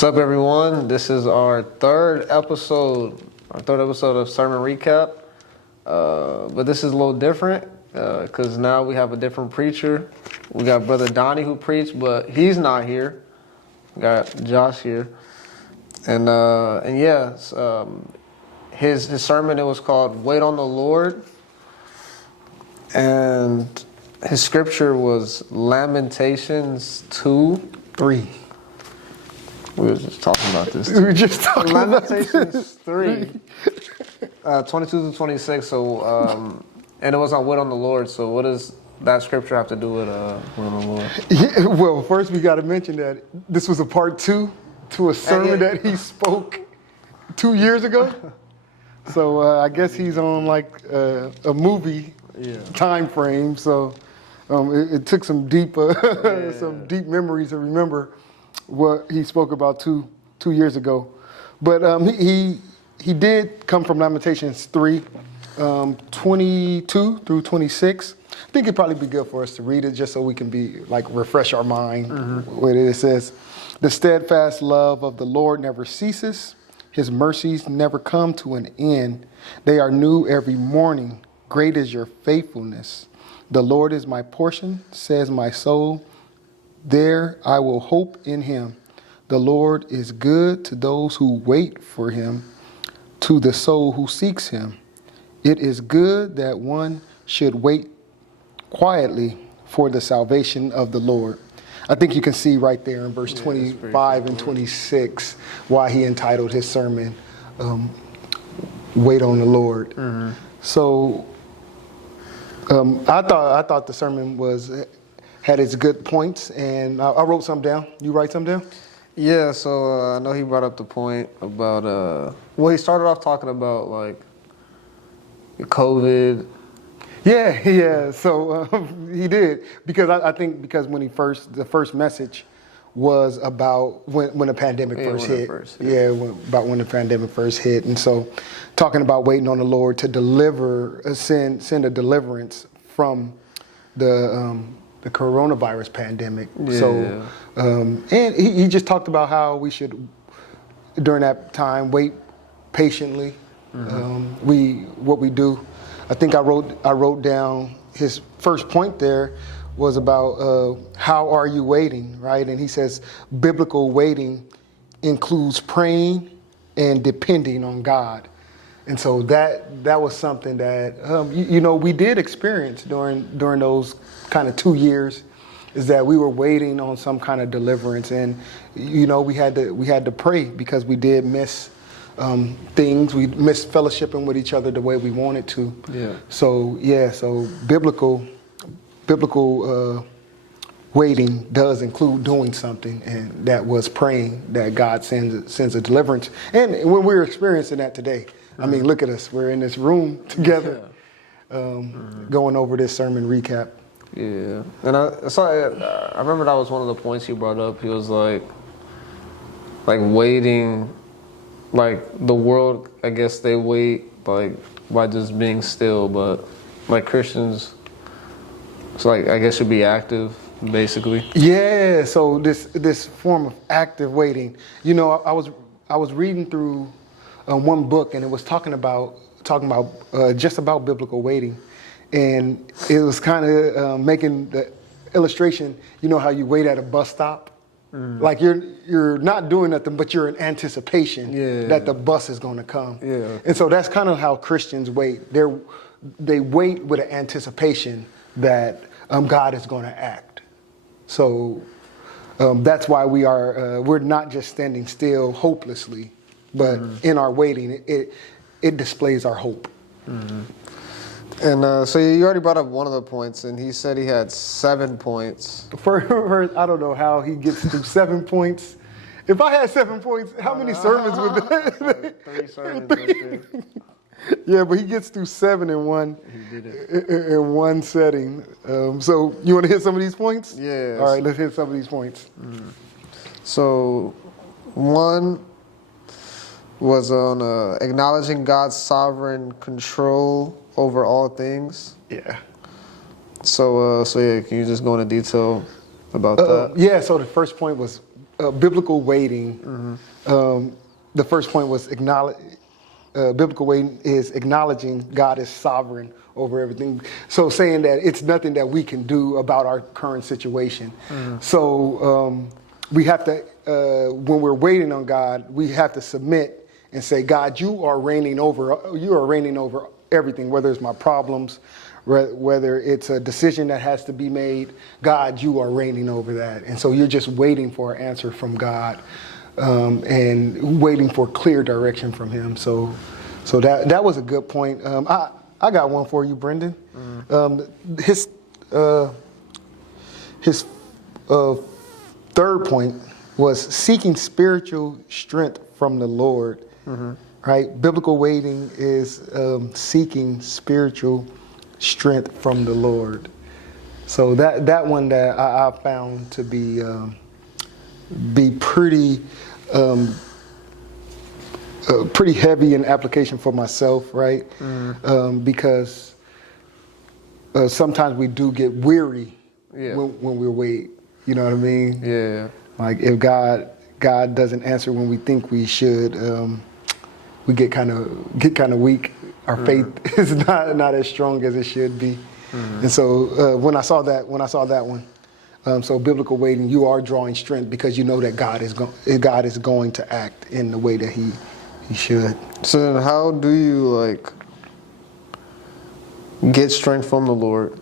What's up, everyone? This is our third episode of Sermon Recap. But this is a little different because now we have a different preacher. We got Brother Donnie who preached, but he's not here. We got Josh here, and yes, his sermon, it was called "Wait on the Lord," and his scripture was Lamentations 2:3. We were just talking about this. We were just talking Lamentations 3, 22 to 26. So, and it was on "Wait on the Lord." So, what does that scripture have to do with "Wait on the Lord"? Yeah, well, first we got to mention that this was a part 2 to a sermon that he spoke 2 years ago. So I guess he's on like a movie time frame. So it took some deep memories to remember what he spoke about two years ago. But he did come from Lamentations 3, 22 through 26. I think it'd probably be good for us to read it just so we can be like refresh our mind with it. It says, "The steadfast love of the Lord never ceases. His mercies never come to an end. They are new every morning. Great is your faithfulness. The Lord is my portion, says my soul. There I will hope in him. The Lord is good to those who wait for him, to the soul who seeks him. It is good that one should wait quietly for the salvation of the Lord." I think you can see right there in verse 25 and 26 why he entitled his sermon, "Wait on the Lord." So I thought the sermon had its good points, and I wrote some down. You write some down? Yeah, so I know he brought up the point about, he started off talking about, like, COVID. Yeah, so he did, because I think because when the first message was about when the pandemic first hit. About when the pandemic first hit. And so talking about waiting on the Lord to send a deliverance from the coronavirus pandemic. Yeah. So, and he just talked about how we should, during that time, wait patiently. What we do. I think I wrote down his first point there was about how are you waiting, right? And he says biblical waiting includes praying and depending on God. And so that was something that we did experience during those kind of 2 years, is that we were waiting on some kind of deliverance, and we had to pray because we did miss things. We missed fellowshipping with each other the way we wanted to. Yeah. So biblical waiting does include doing something, and that was praying that God sends a deliverance. And when we're experiencing that today, I mean, look at us. We're in this room together, going over this sermon recap. Yeah, and I remember that was one of the points he brought up. He was like waiting, like the world, I guess they wait like by just being still, but like Christians, it's like I guess should be active, basically. Yeah, so this form of active waiting. I was reading through one book, and it was talking about just about biblical waiting, and it was kind of making the illustration. You know how you wait at a bus stop, like you're not doing nothing, but you're in anticipation that the bus is going to come. Yeah. And so that's kind of how Christians wait. They wait with an anticipation that God is going to act. So that's why we're not just standing still hopelessly, but in our waiting, it displays our hope. And so you already brought up one of the points, and he said he had 7 points. First, I don't know how he gets to 7 points. If I had 7 points, how many sermons would that? 3 sermons right there. Yeah, but he gets through 7 in one. He did it. In one setting. So you want to hit some of these points? Yeah. All right, let's hit some of these points. So, one was on acknowledging God's sovereign control over all things. Yeah. So yeah, can you just go into detail about that? Yeah, so the first point was biblical waiting. The first point was acknowledge. Biblical waiting is acknowledging God is sovereign over everything. So saying that it's nothing that we can do about our current situation. So we have to, when we're waiting on God, we have to submit and say, God, you are reigning over everything, whether it's my problems, whether it's a decision that has to be made. God, you are reigning over that. And so you're just waiting for an answer from God. And waiting for clear direction from him. So that was a good point. I got one for you, Brendan. His third point was seeking spiritual strength from the Lord. Right? Biblical waiting is seeking spiritual strength from the Lord. So that one that I found to be pretty pretty heavy in application for myself, right? Because sometimes we do get weary when we wait. You know what I mean? Yeah. Like if God doesn't answer when we think we should, we get kind of weak. Our faith is not as strong as it should be. And so when I saw that one. So biblical waiting, you are drawing strength because you know that God is going to act in the way that He should. So then, how do you get strength from the Lord?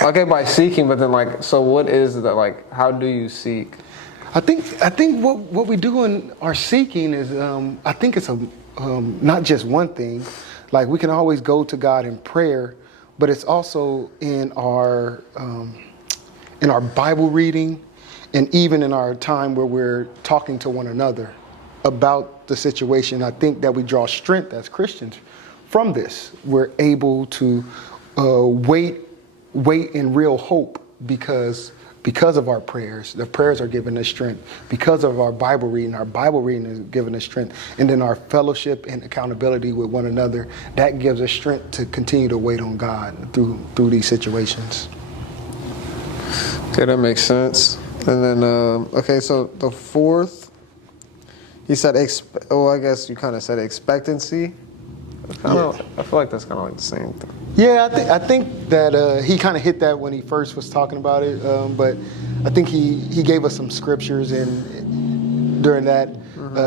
Okay, by seeking, but then so what is that? How do you seek? I think what we do in our seeking is I think it's not just one thing. Like we can always go to God in prayer, but it's also in our Bible reading, and even in our time where we're talking to one another about the situation. I think that we draw strength as Christians from this. We're able to wait in real hope because of our prayers. The prayers are giving us strength. Because of our Bible reading is giving us strength. And then our fellowship and accountability with one another, that gives us strength to continue to wait on God through these situations. Okay, that makes sense. And then, so the fourth, he said, I guess you kind of said expectancy. I feel like that's kind of like the same thing. Yeah, I think that he kind of hit that when he first was talking about it, but I think he gave us some scriptures during that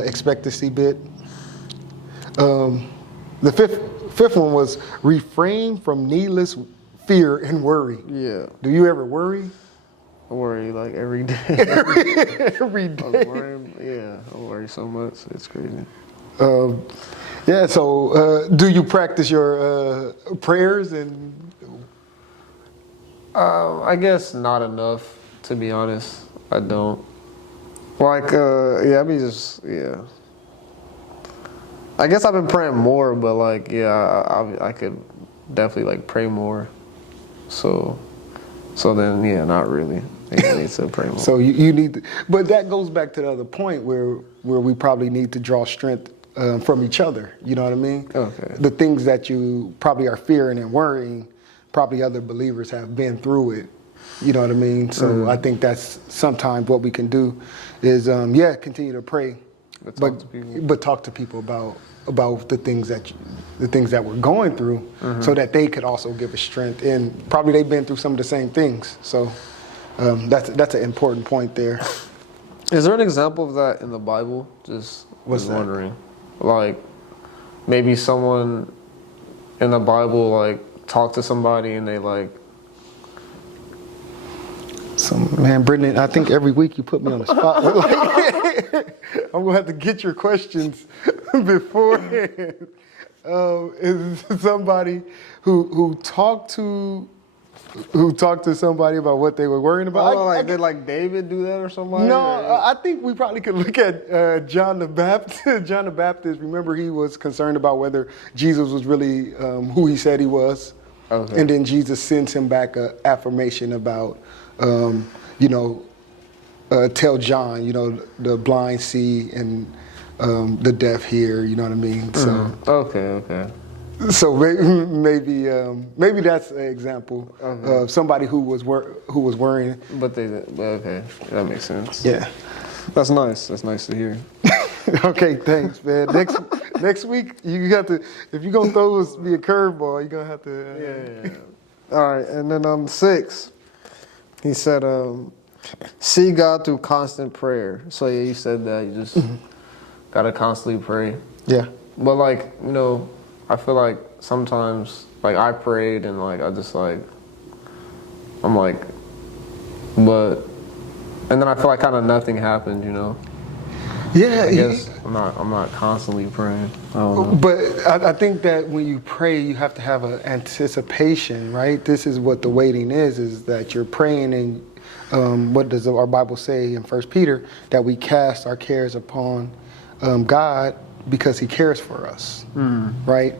expectancy bit. The fifth one was refrain from needless fear and worry. Yeah. Do you ever worry? I worry every day. Every day. I worry so much. It's crazy. Yeah. So, do you practice your prayers and? I guess not enough, to be honest. I don't. I guess I've been praying more, but I could definitely pray more. So then, not really. I need to pray more. So you need to, but that goes back to the other point where we probably need to draw strength from each other. You know what I mean? Okay. The things that you probably are fearing and worrying, probably other believers have been through it. You know what I mean? So I think that's sometimes what we can do is, continue to pray, but talk to people about the things that we're going through, so that they could also give us strength. And probably they've been through some of the same things. So that's an important point there. Is there an example of that in the Bible? Just was wondering. Maybe someone in the Bible talked to somebody and they Man, Brendan, I think every week you put me on the spot. I'm gonna have to get your questions beforehand. Is somebody who talked to somebody about what they were worrying about? Did David do that or something? No, I think we probably could look at John the Baptist. John the Baptist, remember, he was concerned about whether Jesus was really who he said he was. Okay. And then Jesus sends him back an affirmation about, tell John, the blind see and the deaf hear, you know what I mean? So okay. So maybe that's an example of somebody who was worrying. But okay, that makes sense. Yeah. That's nice. That's nice to hear. Okay, thanks, man. Next week you got to, if you're gonna throw us me a curveball, you're gonna have to. Yeah. All right, and then 6, he said, see God through constant prayer. So yeah, you said that you just gotta constantly pray. Yeah. But like, I feel like sometimes like I prayed and like I just like I'm like, but and then I feel like kind of nothing happened. Yeah. I guess I'm not constantly praying. I don't know. But I think that when you pray, you have to have an anticipation, right? This is what the waiting is that you're praying, and what does our Bible say in 1 Peter? That we cast our cares upon God because He cares for us, right?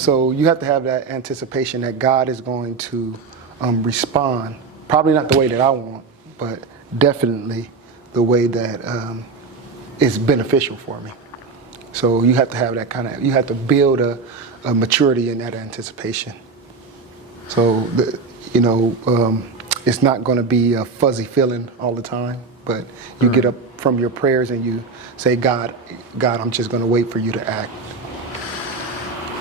So you have to have that anticipation that God is going to respond. Probably not the way that I want, but definitely the way that is beneficial for me. So you have to have that you have to build a maturity in that anticipation. So, it's not going to be a fuzzy feeling all the time, but you get up from your prayers and you say, God, I'm just going to wait for you to act.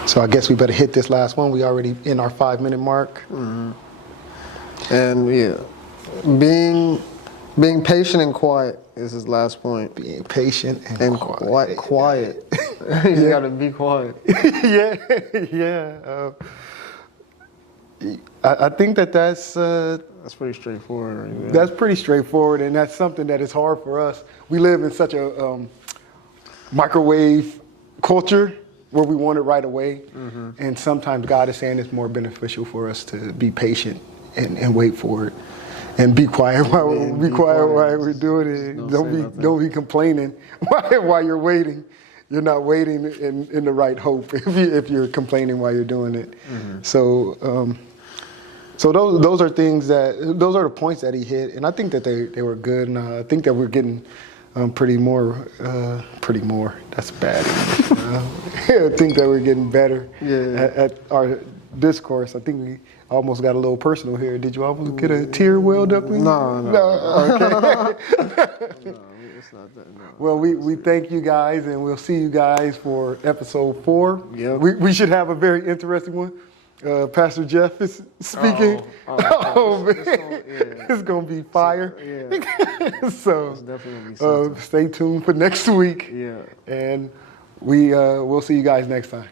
So I guess we better hit this last one. We already in our 5-minute mark. Mm-hmm. And yeah, being patient and quiet is his last point. Being patient and quiet. Quiet. You gotta be quiet. Yeah. I think that's pretty straightforward. Yeah. That's pretty straightforward, and that's something that is hard for us. We live in such a microwave culture where we want it right away, and sometimes God is saying it's more beneficial for us to be patient and wait for it, and be quiet while we're doing it. Don't be complaining while you're waiting. You're not waiting in the right hope if you're complaining while you're doing it. So those are things those are the points that he hit, and I think that they were good, and I think that we're getting pretty more. That's bad. I think that we're getting better at our discourse. I think we almost got a little personal here. Did you almost get a tear welled up in you? No. Okay. It's not that. No. Well, we thank you guys, and we'll see you guys for episode 4. Yep. We should have a very interesting one. Pastor Jeff is speaking. Man. It's gonna be fire. So it's definitely gonna be something. Stay tuned for next week. Yeah. And we'll see you guys next time.